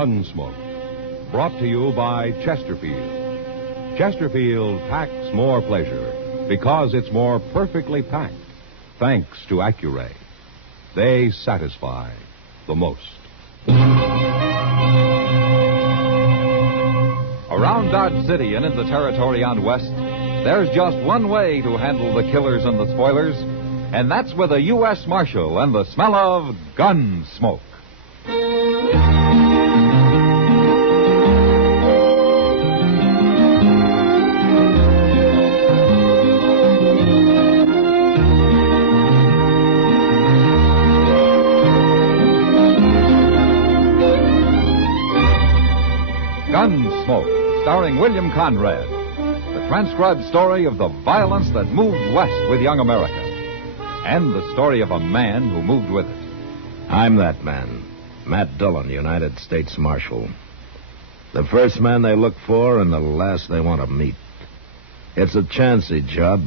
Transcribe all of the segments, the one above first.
Gunsmoke, brought to you by Chesterfield. Chesterfield packs more pleasure because it's more perfectly packed, thanks to Accuray. They satisfy the most. Around Dodge City and in the territory on West, there's just one way to handle the killers and the spoilers, and that's with a U.S. Marshal and the smell of Gunsmoke. Gunsmoke, starring William Conrad. The transcribed story of the violence that moved west with young America. And the story of a man who moved with it. I'm that man, Matt Dillon, United States Marshal. The first man they look for and the last they want to meet. It's a chancy job,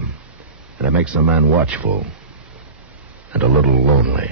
and it makes a man watchful and a little lonely.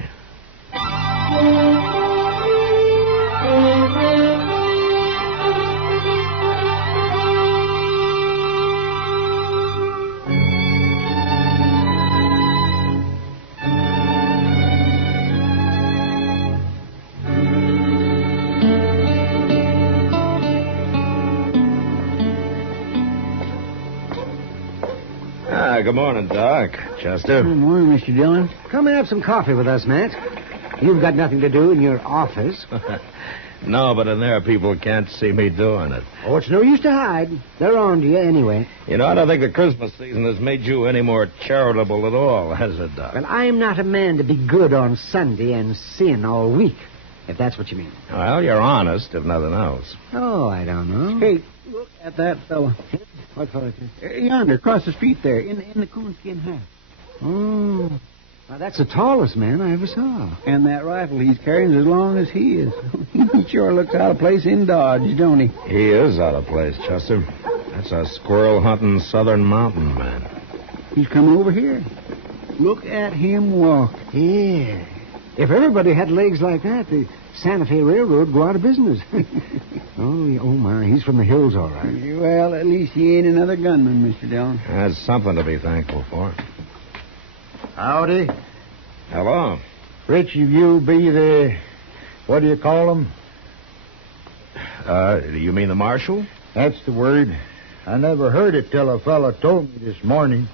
Good morning, Doc. Chester. Good morning, Mr. Dillon. Come and have some coffee with us, Matt. You've got nothing to do in your office. No, but in there people can't see me doing it. Oh, it's no use to hide. They're on to you anyway. You know, I don't think the Christmas season has made you any more charitable at all, has it, Doc? Well, I'm not a man to be good on Sunday and sin all week, if that's what you mean. Well, you're honest, if nothing else. Oh, I don't know. Hey, look at that fellow. What fellow? Yonder, across the street there, in the coonskin hat. Oh, now that's the tallest man I ever saw. And that rifle he's carrying is as long as he is. He sure looks out of place in Dodge, don't he? He is out of place, Chester. That's a squirrel-hunting southern mountain man. He's coming over here. Look at him walk. Yeah. If everybody had legs like that, the Santa Fe Railroad would go out of business. Oh, my, he's from the hills, all right. Well, at least he ain't another gunman, Mr. Dillon. That's something to be thankful for. Howdy. Hello. Which of you be the... what do you call them? You mean the marshal? That's the word. I never heard it till a fella told me this morning.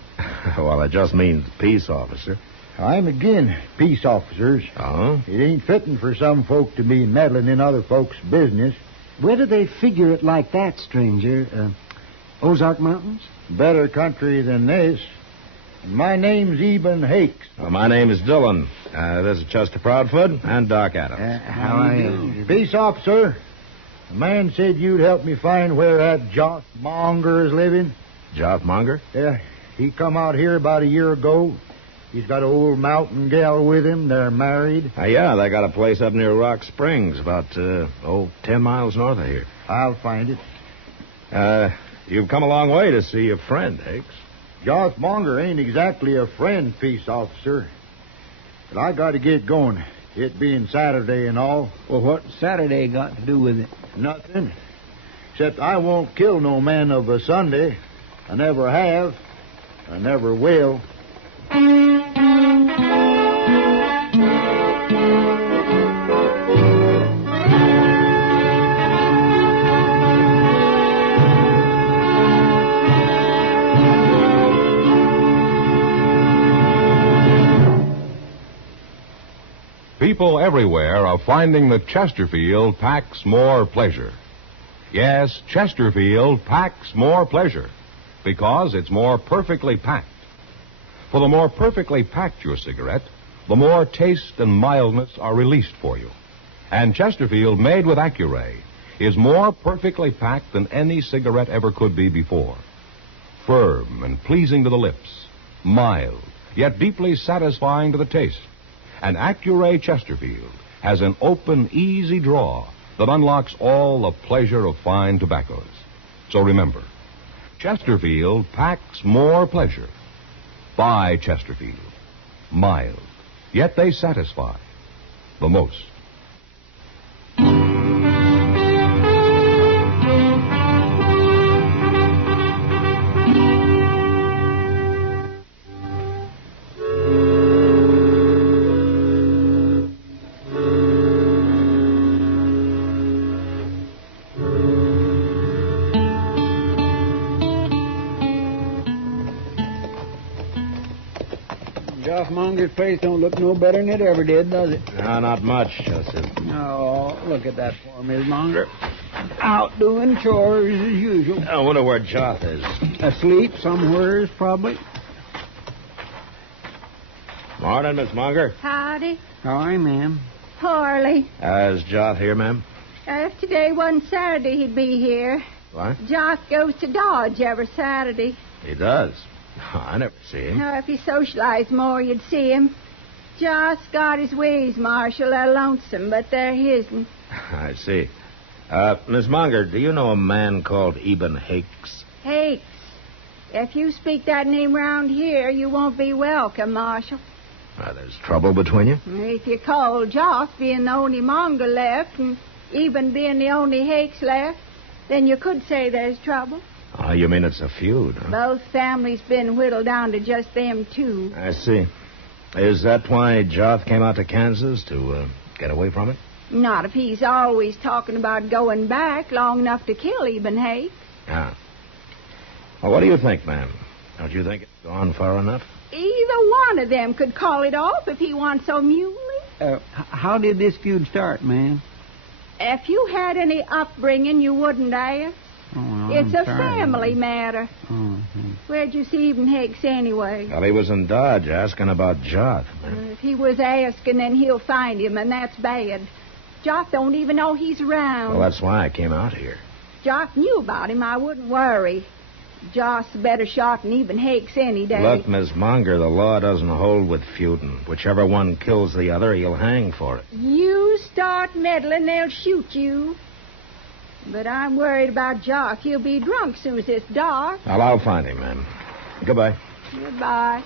Well, it just means peace officer. I'm agin peace officers. Oh? It ain't fitting for some folk to be meddling in other folks' business. Where do they figure it like that, stranger? Ozark Mountains? Better country than this. And my name's Eben Hakes. Well, my name is Dillon. This is Chester Proudfoot and Doc Adams. How are you? Peace officer. The man said you'd help me find where that Joss Monger is living. Joss Monger? Yeah, he come out here about a year ago. He's got an old mountain gal with him. They're married. Yeah, they got a place up near Rock Springs, about, 10 miles north of here. I'll find it. You've come a long way to see a friend, Hakes. Joss Monger ain't exactly a friend, peace officer. But I got to get going. It being Saturday and all. Well, what Saturday got to do with it? Nothing. Except I won't kill no man of a Sunday. I never have. I never will. People everywhere are finding that Chesterfield packs more pleasure. Yes, Chesterfield packs more pleasure because it's more perfectly packed. For the more perfectly packed your cigarette, the more taste and mildness are released for you. And Chesterfield, made with Accuray, is more perfectly packed than any cigarette ever could be before. Firm and pleasing to the lips, mild, yet deeply satisfying to the taste. And Accuray Chesterfield has an open, easy draw that unlocks all the pleasure of fine tobaccos. So remember, Chesterfield packs more pleasure. Buy Chesterfield. Mild, yet they satisfy the most. Joff Monger's place don't look no better than it ever did, does it? No, not much, Chester. Oh, look at that poor Miss Monger. Out doing chores as usual. I wonder where Joth is. Asleep somewheres, probably. Morning, Miss Monger. Howdy. Sorry, ma'am. Poorly. Is Joth here, ma'am? If today wasn't Saturday, he'd be here. What? Jock goes to Dodge every Saturday. He does. I never see him. Now, if he socialized more, you'd see him. Jock's got his ways, Marshal. They're lonesome, but they're his'n. I see. Miss Monger, do you know a man called Eben Hakes? Hakes. If you speak that name round here, you won't be welcome, Marshal. There's trouble between you? If you call Jock being the only Monger left, and Eben being the only Hakes left, then you could say there's trouble. Oh, you mean it's a feud, huh? Both families been whittled down to just them two. I see. Is that why Joth came out to Kansas, to get away from it? Not if he's always talking about going back long enough to kill Eben Hakes. Yeah. Well, what do you think, ma'am? Don't you think it's gone far enough? Either one of them could call it off if he wants so muley. How did this feud start, ma'am? If you had any upbringing, you wouldn't ask. Oh, well, It's I'm a sorry. family matter. Mm-hmm. Where'd you see Eben Hakes anyway? Well, he was in Dodge asking about Joth, ma'am. If he was asking, then he'll find him, and that's bad. Jock don't even know he's around. Well, that's why I came out here. Jock knew about him. I wouldn't worry. Jock's a better shot than Eben Hakes any day. Look, Miss Monger, the law doesn't hold with feuding. Whichever one kills the other, he'll hang for it. You start meddling, they'll shoot you. But I'm worried about Jock. He'll be drunk soon as it's dark. Well, I'll find him, ma'am. Goodbye. Goodbye.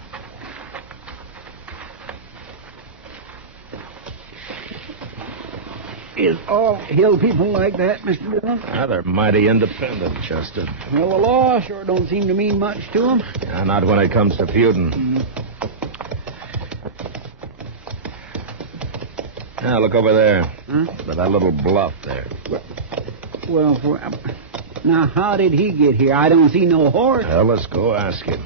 Is all hill people like that, Mr. Dillon? They're mighty independent, Chester. Well, the law sure don't seem to mean much to them. Not when it comes to feuding. Now, look over there. Huh? By that little bluff there. Well, now, how did he get here? I don't see no horse. Well, let's go ask him.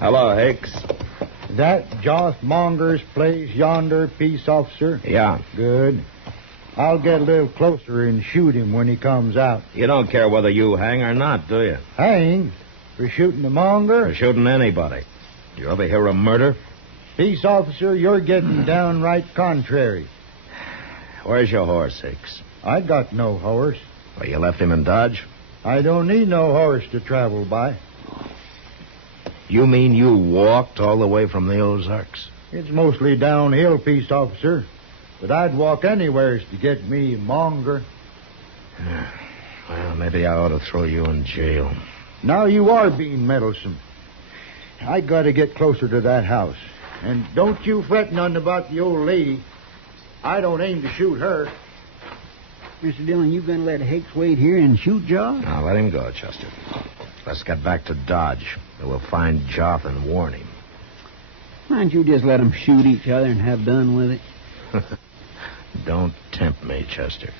Hello, Hicks. That Joth Monger's place yonder, peace officer? Yeah. Good. I'll get a little closer and shoot him when he comes out. You don't care whether you hang or not, do you? Hang? For shooting the Monger? For shooting anybody. You ever hear of murder? Peace officer, you're getting downright contrary. Where's your horse, Hicks? I got no horse. Well, you left him in Dodge? I don't need no horse to travel by. You mean you walked all the way from the Ozarks? It's mostly downhill, peace officer. But I'd walk anywheres to get me Monger. Well, maybe I ought to throw you in jail. Now you are being meddlesome. I got to get closer to that house. And don't you fret none about the old lady. I don't aim to shoot her. Mr. Dillon, you going to let Hakes wait here and shoot Joff? Now, let him go, Chester. Let's get back to Dodge. We'll find Joff and warn him. Why don't you just let them shoot each other and have done with it? Don't tempt me, Chester.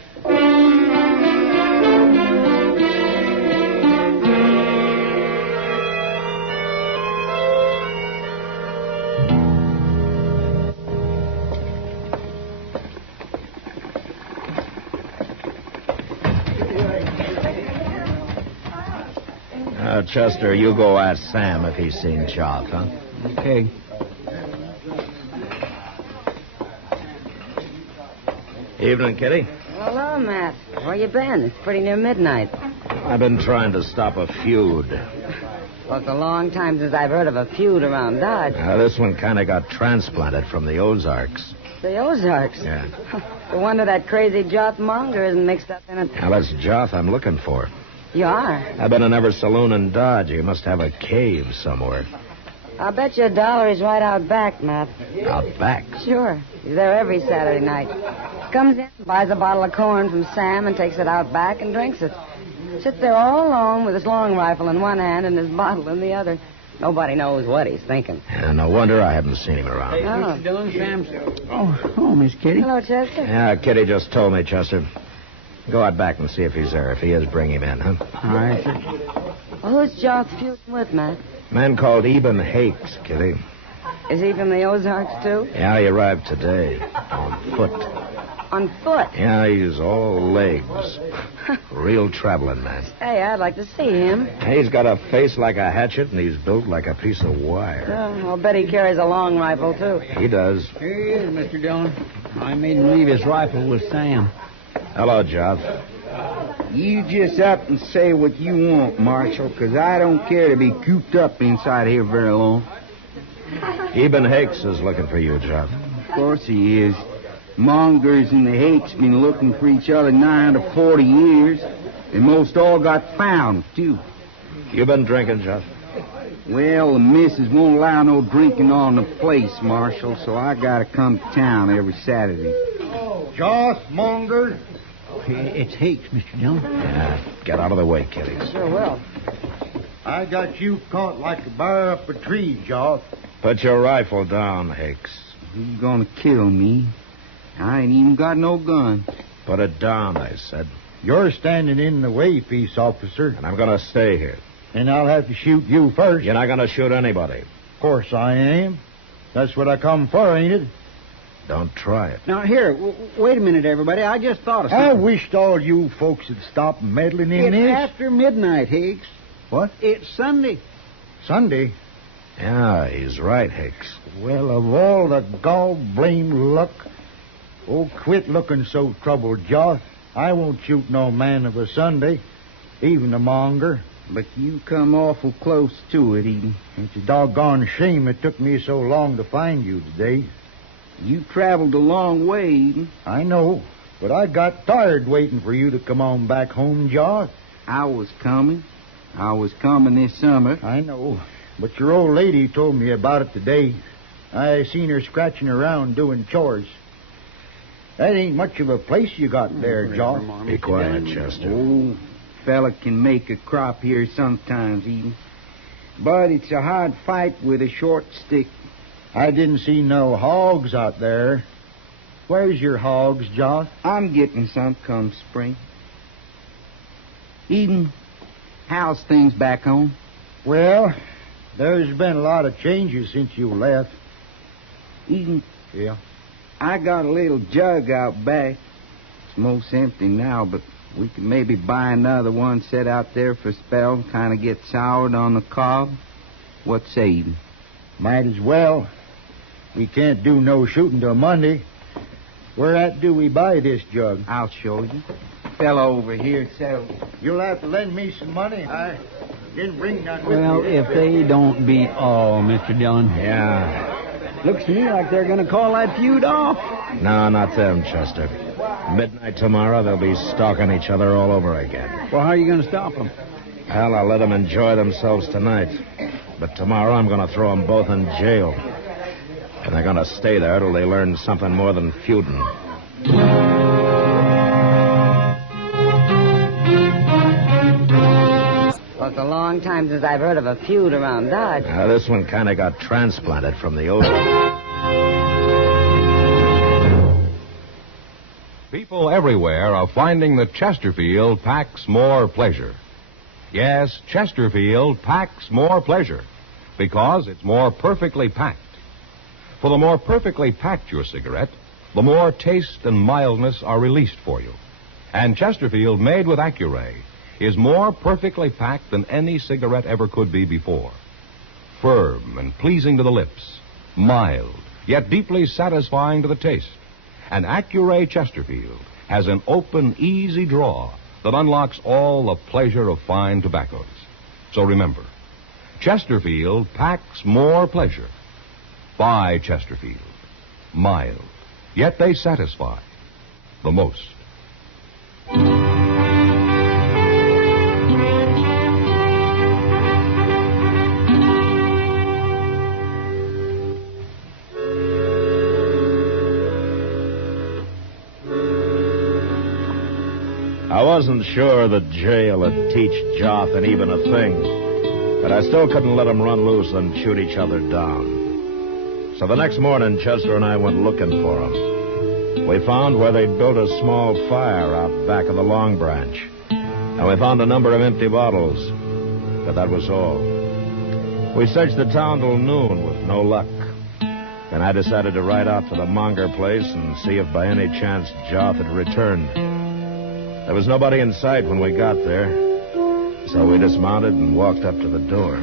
Chester, you go ask Sam if he's seen Joff, huh? Okay. Evening, Kitty. Hello, Matt. Where you been? It's pretty near midnight. I've been trying to stop a feud. Well, it's a long time since I've heard of a feud around Dodge. This one kind of got transplanted from the Ozarks. The Ozarks? Yeah. No wonder that crazy Joff Monger isn't mixed up in it. Now, that's Joff I'm looking for. You are? I've been in every saloon in Dodge. He must have a cave somewhere. I'll bet you $1 he's right out back, Matt. Out back? Sure. He's there every Saturday night. Comes in, buys a bottle of corn from Sam and takes it out back and drinks it. Sits there all alone with his long rifle in one hand and his bottle in the other. Nobody knows what he's thinking. Yeah, no wonder I haven't seen him around. Hey, Mr. Dillon, Sam. Oh, Miss Kitty. Hello, Chester. Yeah, Kitty just told me, Chester. Go out back and see if he's there. If he is, bring him in, huh? All right, sir. Well, who's Joth feuding with, Matt? Man called Eben Hakes, Kitty. Is he from the Ozarks, too? Yeah, he arrived today. On foot. On foot? Yeah, he's all legs. Real traveling man. Hey, I'd like to see him. He's got a face like a hatchet, and he's built like a piece of wire. I'll bet he carries a long rifle, too. He does. Here he is, Mr. Dillon. I made him leave his rifle with Sam. Hello, Joth. You just up and say what you want, Marshal, 'cause I don't care to be cooped up inside here very long. Eben Hakes is looking for you, Joth. Of course he is. Mongers and the Hakes been looking for each other nigh to 40 years, and most all got found, too. You been drinking, Joth? Well, the missus won't allow no drinking on the place, Marshal, so I gotta come to town every Saturday. Joss, Monger. It's Hakes, Mr. Dillon. Yeah, get out of the way, Kitty. Sure will. I got you caught like a bar up a tree, Joss. Put your rifle down, Hakes. Who's gonna kill me? I ain't even got no gun. Put it down, I said. You're standing in the way, peace officer. And I'm going to stay here. And I'll have to shoot you first. You're not going to shoot anybody. Of course I am. That's what I come for, ain't it? Don't try it. Now, here, wait a minute, everybody. I just thought of I something. wished all you folks would stop meddling in It's this. after midnight, Hakes. What? It's Sunday. Sunday? Yeah, he's right, Hakes. Well, of all the gall-blame luck. Oh, quit looking so troubled, Joss. I won't shoot no man of a Sunday, even a monger. But you come awful close to it, Eden. It's a doggone shame it took me so long to find you today. You traveled a long way, Eden. I know, but I got tired waiting for you to come on back home, Joss. I was coming. I was coming this summer. I know, but your old lady told me about it today. I seen her scratching around doing chores. That ain't much of a place you got there, Joss. Be quiet, Chester. Oh, fella can make a crop here sometimes, Eden. But it's a hard fight with a short stick. I didn't see no hogs out there. Where's your hogs, Joss? I'm getting some come spring. Eden, how's things back home? Well, there's been a lot of changes since you left. Eden, Yeah? I got a little jug out back. It's most empty now, but we could maybe buy another one, set out there for a spell, kind of get soured on the cob. What say, Eden? Might as well. We can't do no shooting till Monday. Where at do we buy this jug? I'll show you. Fellow over here sells. You'll have to lend me some money. I didn't bring none with Well, me. if they don't beat all, Mr. Dillon. Yeah. Looks to me like they're going to call that feud off. No, not them, Chester. Midnight tomorrow, they'll be stalking each other all over again. Well, how are you going to stop them? Well, I'll let them enjoy themselves tonight. But tomorrow, I'm going to throw them both in jail. And they're going to stay there till they learn something more than feuding. Well, it's a long time since I've heard of a feud around Dodge. This one kind of got transplanted from the old. People everywhere are finding that Chesterfield packs more pleasure. Yes, Chesterfield packs more pleasure because it's more perfectly packed. For the more perfectly packed your cigarette, the more taste and mildness are released for you. And Chesterfield, made with Accuray, is more perfectly packed than any cigarette ever could be before. Firm and pleasing to the lips, mild, yet deeply satisfying to the taste. And Accuray Chesterfield has an open, easy draw that unlocks all the pleasure of fine tobaccos. So remember, Chesterfield packs more pleasure. Buy Chesterfield. Mild, yet they satisfy the most. I wasn't sure that jail would teach Joth and even a thing, but I still couldn't let them run loose and shoot each other down. So the next morning, Chester and I went looking for him. We found where they'd built a small fire out back of the Long Branch. And we found a number of empty bottles. But that was all. We searched the town till noon with no luck. Then I decided to ride out for the Monger place and see if by any chance Joff had returned. There was nobody in sight when we got there. So we dismounted and walked up to the door.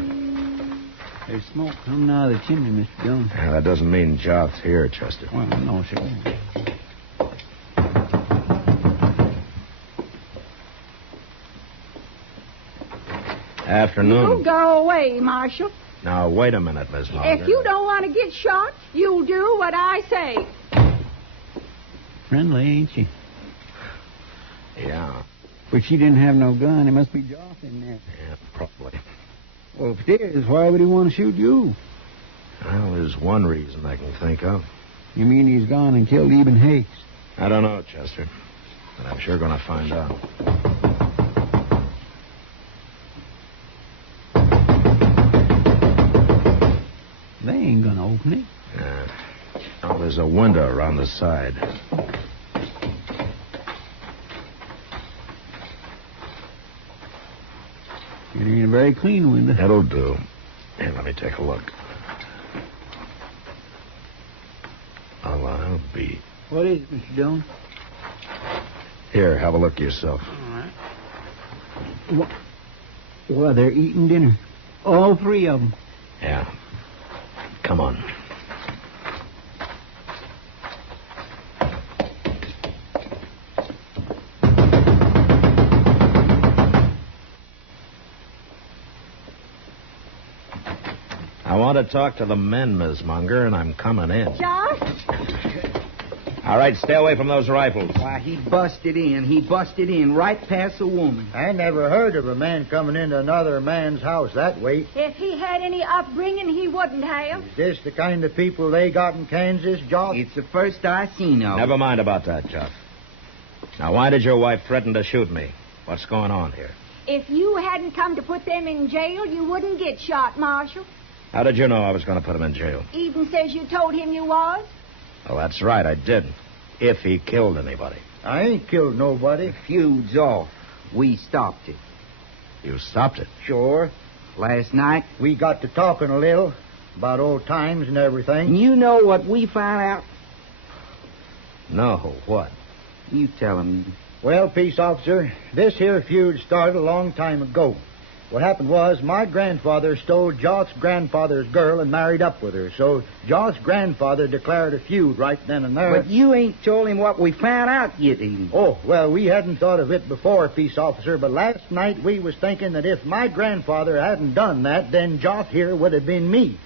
There's smoke coming out of the chimney, Mr. Dillon. Yeah, that doesn't mean Joff's here, Chester. Well, no, sir. Afternoon. You go away, Marshal. Now, wait a minute, Miss Monger. If you don't want to get shot, you'll do what I say. Friendly, ain't she? Yeah. But she didn't have no gun. It must be Joff in there. Yeah, probably. Well, if it is, why would he want to shoot you? Well, there's one reason I can think of. You mean he's gone and killed Eben Hakes? I don't know, Chester. But I'm sure going to find out. They ain't going to open it. Oh, there's a window around the side. It ain't a very clean window. That'll do. Here, let me take a look. Oh, I'll be... What is it, Mr. Dillon? Here, have a look yourself. All right. Well, they're eating dinner. All three of them. Yeah. Come on. I want to talk to the men, Miss Munger, and I'm coming in. Josh? All right, stay away from those rifles. Why, he busted in. He busted in right past the woman. I never heard of a man coming into another man's house that way. If he had any upbringing, he wouldn't have. Is this the kind of people they got in Kansas, Josh? It's the first I seen of Never mind about that, Joff. Now, why did your wife threaten to shoot me? What's going on here? If you hadn't come to put them in jail, you wouldn't get shot, Marshal. How did you know I was going to put him in jail? Eben says you told him you was. Well, that's right, I did. If he killed anybody. I ain't killed nobody. The feud's off. We stopped it. You stopped it. Sure. Last night. We got to talking a little about old times and everything. And you know what we found out? No, what? You tell him. Well, peace officer, this here feud started a long time ago. What happened was my grandfather stole Joth's grandfather's girl and married up with her. So Joth's grandfather declared a feud right then and there. But you ain't told him what we found out yet, Eden. Oh, well, we hadn't thought of it before, peace officer, but last night we was thinking that if my grandfather hadn't done that, then Joth here would have been me.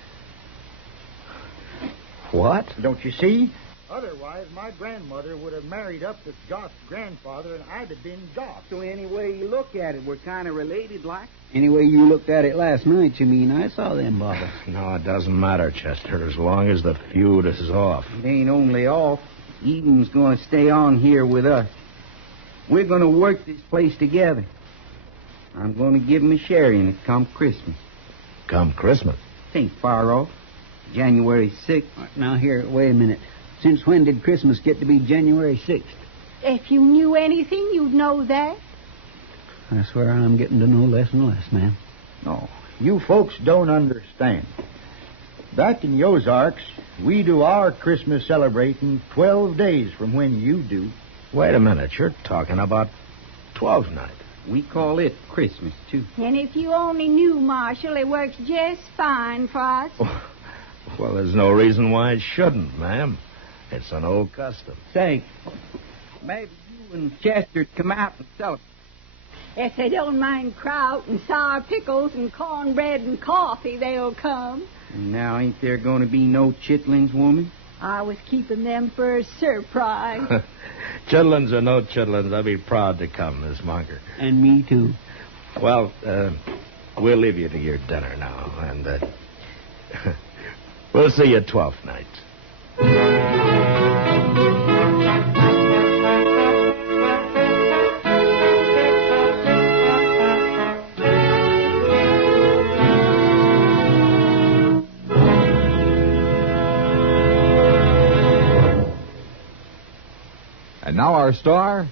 What? Don't you see? Otherwise, my grandmother would have married up with Joth's grandfather, and I'd have been Joth. So any way you look at it, we're kind of related, like. Anyway, you looked at it last night, you mean. I saw them bottles. No, it doesn't matter, Chester, as long as the feud is off. It ain't only off. Eden's going to stay on here with us. We're going to work this place together. I'm going to give him a share in it come Christmas. Come Christmas? It ain't far off. January 6th. Now, here, wait a minute. Since when did Christmas get to be January 6th? If you knew anything, you'd know that. I swear I'm getting to know less and less, man. No, you folks don't understand. Back in the Ozarks, we do our Christmas celebrating 12 days from when you do. Wait a minute, you're talking about 12th night. We call it Christmas, too. And if you only knew, Marshal, it works just fine for us. Well, there's no reason why it shouldn't, ma'am. It's an old custom. Say, maybe you and Chester come out and celebrate. If they don't mind kraut and sour pickles and cornbread and coffee, they'll come. And now ain't there going to be no chitlins, woman? I was keeping them for a surprise. Chitlins or no chitlins, I'd be proud to come, Miss Monger. And me, too. Well, we'll leave you to your dinner now, and we'll see you 12th night. And now our star,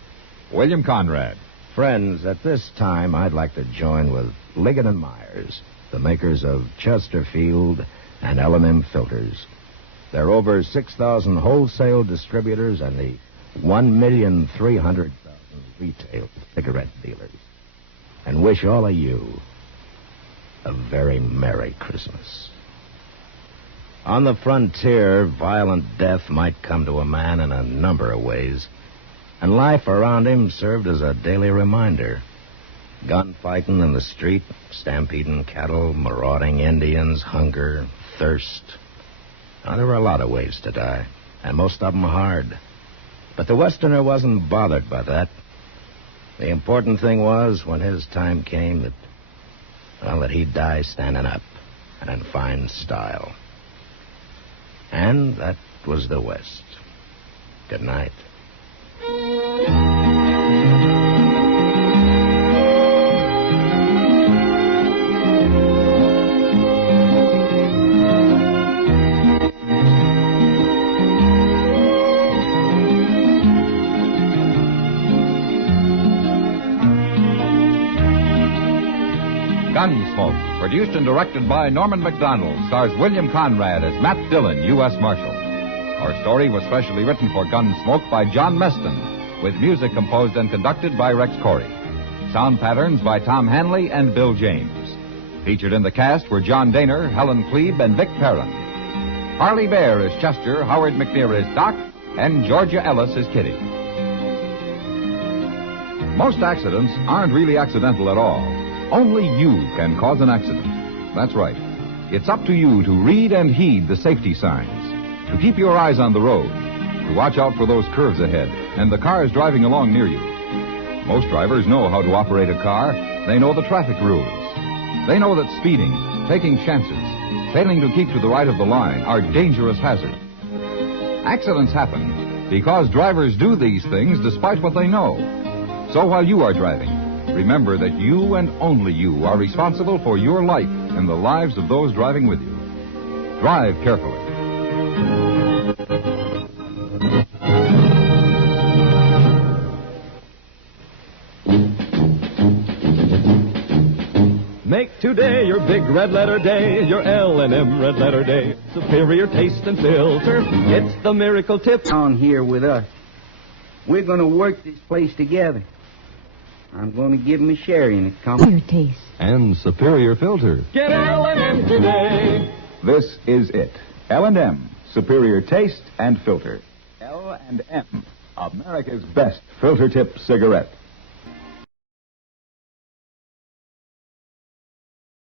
William Conrad. Friends, at this time, I'd like to join with Liggett and Myers, the makers of Chesterfield and L&M filters. There are over 6,000 wholesale distributors and the 1,300,000 retail cigarette dealers. And wish all of you a very Merry Christmas. On the frontier, violent death might come to a man in a number of ways, and life around him served as a daily reminder. Gunfighting in the street, stampeding cattle, marauding Indians, hunger, thirst. Now, there were a lot of ways to die, and most of them hard. But the Westerner wasn't bothered by that. The important thing was, when his time came, that he'd die standing up and in fine style. And that was the West. Good night. Gunsmoke, produced and directed by Norman Macdonnell, stars William Conrad as Matt Dillon, U.S. Marshal. Our story was specially written for Gunsmoke by John Meston, with music composed and conducted by Rex Corey. Sound patterns by Tom Hanley and Bill James. Featured in the cast were John Daner, Helen Klebe, and Vic Perrin. Harley Bear is Chester, Howard McNear is Doc, and Georgia Ellis is Kitty. Most accidents aren't really accidental at all. Only you can cause an accident. That's right. It's up to you to read and heed the safety signs, to keep your eyes on the road, to watch out for those curves ahead and the cars driving along near you. Most drivers know how to operate a car. They know the traffic rules. They know that speeding, taking chances, failing to keep to the right of the line are dangerous hazards. Accidents happen because drivers do these things despite what they know. So while you are driving, remember that you and only you are responsible for your life and the lives of those driving with you. Drive carefully. Make today your big red letter day, your L&M red letter day. Superior taste and filter, it's the miracle tip. On here with us. We're going to work this place together. I'm going to give him a share in it. Your taste. And superior filter. Get L&M today. This is it. L&M, superior taste and filter. L&M, America's best filter tip cigarette.